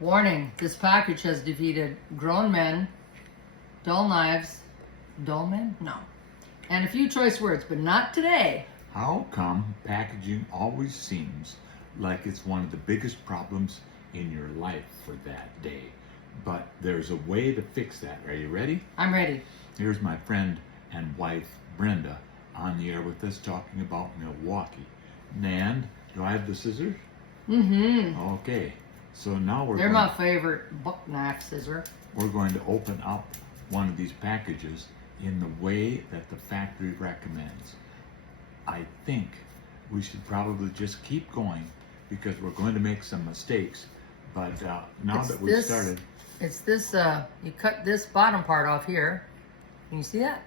Warning, this package has defeated grown men, dull knives, dull men? No. And a few choice words, but not today. How come packaging always seems like it's one of the biggest problems in your life for that day? But there's a way to fix that. Are you ready? I'm ready. Here's my friend and wife, Brenda, on the air with us talking about Milwaukee. Nan, do I have the scissors? Mm-hmm. Okay. So now They're my favorite buck knife scissor. We're going to open up one of these packages in the way that the factory recommends. I think we should probably just keep going because we're going to make some mistakes. But now that we've started... It's this, you cut this bottom part off here. Can you see that?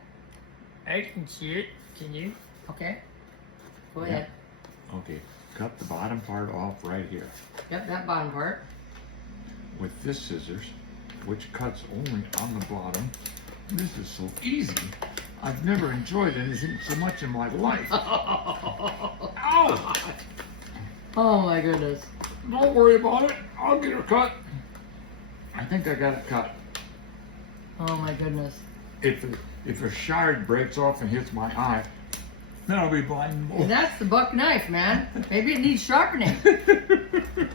I can see it. Can you? Okay. Go ahead. Okay. Cut the bottom part off right here. Yep, that bottom part. With this scissors, which cuts only on the bottom. This is so easy. I've never enjoyed anything so much in my life. Ow! Oh my goodness. Don't worry about it. I'll get her cut. I think I got it cut. Oh my goodness. If a shard breaks off and hits my eye, then I'll be blind. And that's the buck knife, man. Maybe it needs sharpening.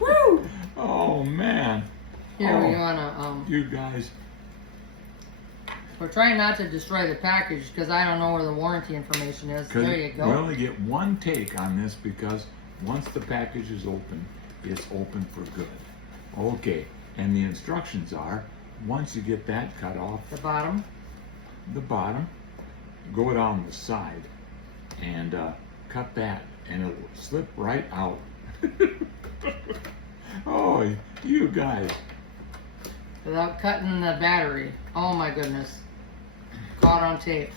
Woo! Oh man. Here we wanna You guys. We're trying not to destroy the package because I don't know where the warranty information is. There you go. We only get one take on this because once the package is open, it's open for good. Okay, and the instructions are, once you get that cut off, the bottom, go down the side and cut that, and it'll slip right out. Oh, you guys. Without cutting the battery. Oh my goodness. Caught on tape.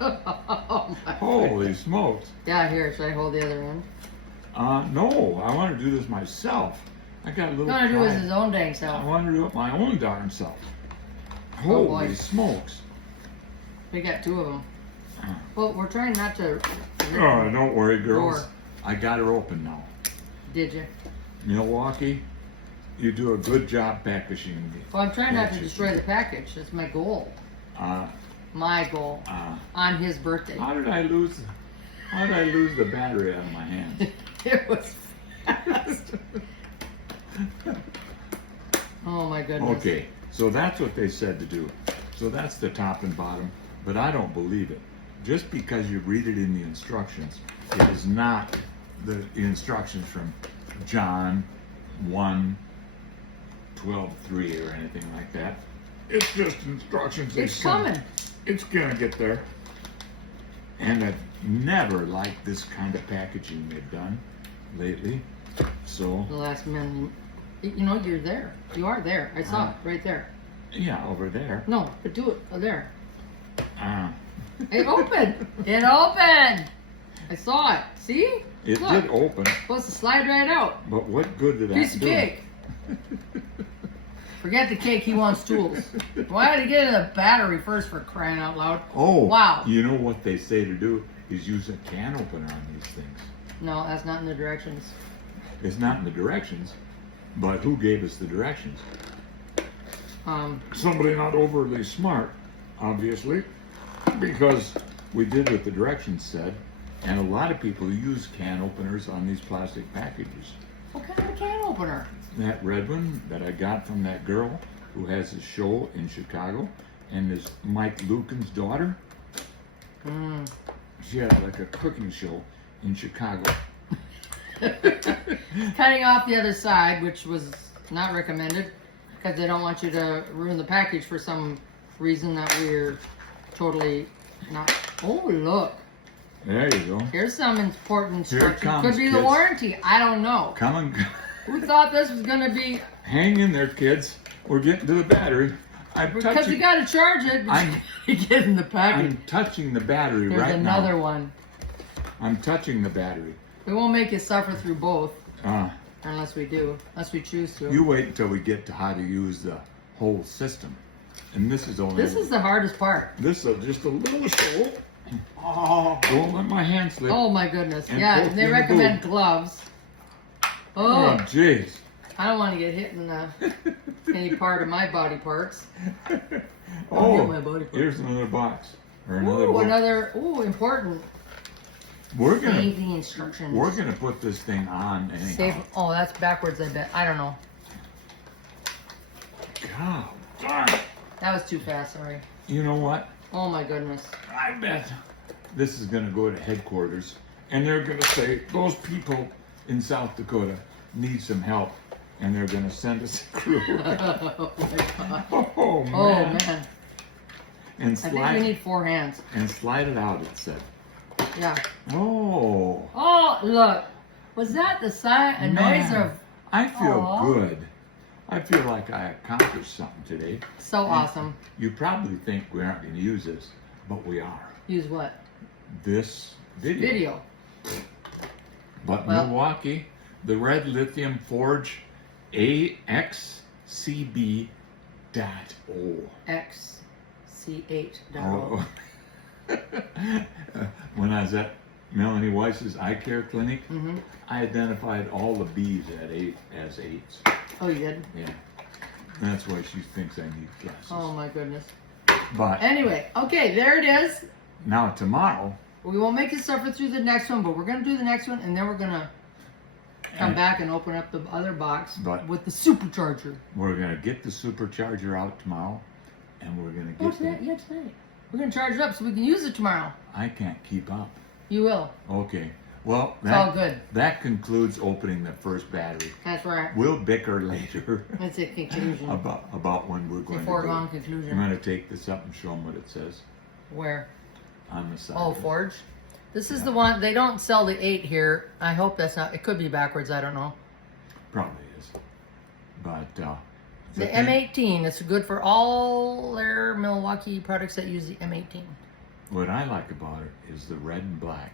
Oh my Holy goodness. smokes. Yeah, here, should I hold the other end? No, I want to do this myself. I got a little He want to do it his own dang self. I want to do it my own darn self. Oh, Holy boy. smokes. We got two of them. Well, we're trying not to... Oh, don't worry, girls. Door. I got her open now. Did you? Milwaukee, you do a good job packaging me. Well, I'm trying not to destroy the package. That's my goal. My goal. On his birthday. How did I lose the battery out of my hands? It was fast. Oh my goodness. Okay, so that's what they said to do. So that's the top and bottom, but I don't believe it. Just because you read it in the instructions, it is not the instructions from John 1:12:3 or anything like that. It's just instructions. It's coming. It's gonna get there. And I've never liked this kind of packaging they've done lately. So The last minute. You know, you're there. You are there. I saw it right there. yeah, over there. No, but do it. Oh, there. Uh, It opened. It opened. I saw it. See? it Look. did open, Supposed to slide right out. but what good did that Piece of do? cake. Forget the cake. He wants tools. Why did he get the battery first, for crying out loud? Oh, Wow. You know what they say to do is use a can opener on these things. No, that's not in the directions. It's not in the directions, but who gave us the directions? Somebody not overly smart, obviously, because we did what the directions said, and a lot of people use can openers on these plastic packages. What kind of can opener? That red one that I got from that girl who has a show in Chicago, and is Mike Lucan's daughter. She had like a cooking show in Chicago. Cutting off the other side, which was not recommended, because they don't want you to ruin the package for some reason that we're totally not. Oh, look. There you go. Here's some important Here it instructions. comes, Could be the kids. warranty. I don't know. Come on. Who thought this was going to be... Hang in there, kids. We're getting to the battery. Because you got to charge it. You get in the package. I'm touching the battery There's right now. another one. I'm touching the battery. We won't make you suffer through both. Unless we do. Unless we choose to. You wait until we get to how to use the whole system. And this is only... This is the hardest part. This is just a little show. Oh, don't let my hand slip. Oh my goodness. And Yeah, poke and they in the recommend boob. gloves. Oh, Oh, jeez. I don't want to get hit in any part of my body parts. Oh, Get my body parts. here's another box. Or another Ooh, box. important. We're gonna Safety instructions. we're gonna put this thing on anyhow. Oh, that's backwards, I bet. I don't know. God darn. That was too fast, sorry. You know what? Oh my goodness. I bet this is gonna go to headquarters, and they're gonna say those people in South Dakota need some help, and they're gonna send us a crew. Oh my god. Oh man! Oh man. And I think we slide need 4 hands. and slide it out. It said. Yeah. Oh. Oh, look. Was that the a noise man. of I feel Aw. good. I feel like I accomplished something today. so awesome? You probably think we aren't going to use this, but we are. Use what? This video. Video. But Well- Milwaukee, the Red Lithium Forge AXCB.O. XC8. When I was at Melanie Weiss's eye care clinic, Mm-hmm. I identified all the B's as 8s. Oh, you did? Yeah. That's why she thinks I need glasses. Oh my goodness. But Anyway, okay, there it is. now tomorrow, We won't make it suffer through the next one, but we're gonna do the next one, and then we're gonna come And- back and open up the other box But- with the supercharger. we're going to get the supercharger out tomorrow, and we're going to Oh, get tonight? Yeah, tonight. We're gonna charge it up so we can use it tomorrow. I can't keep up. You will. Okay. Well, It's all good. that concludes opening the first battery. That's right. We'll bicker later That's a conclusion. about when we're It's going a to foregone go. conclusion. I'm going to take this up and show them what it says Where? on the side. Oh, Forge. This is the one. They don't sell the 8 here. I hope that's not. It could be backwards. I don't know. Probably is. But The M18. It's good for all their Milwaukee products that use the M18. what I like about it is the red and black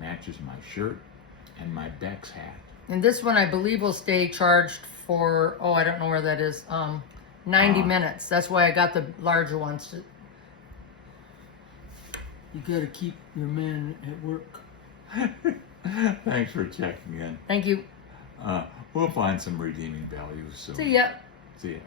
matches my shirt and my Beck's hat. And this one, I believe, will stay charged for, oh, I don't know where that is, 90 minutes. That's why I got the larger ones. You gotta keep your man at work. Thanks for checking in. Thank you. We'll find some redeeming values soon. See ya. See ya.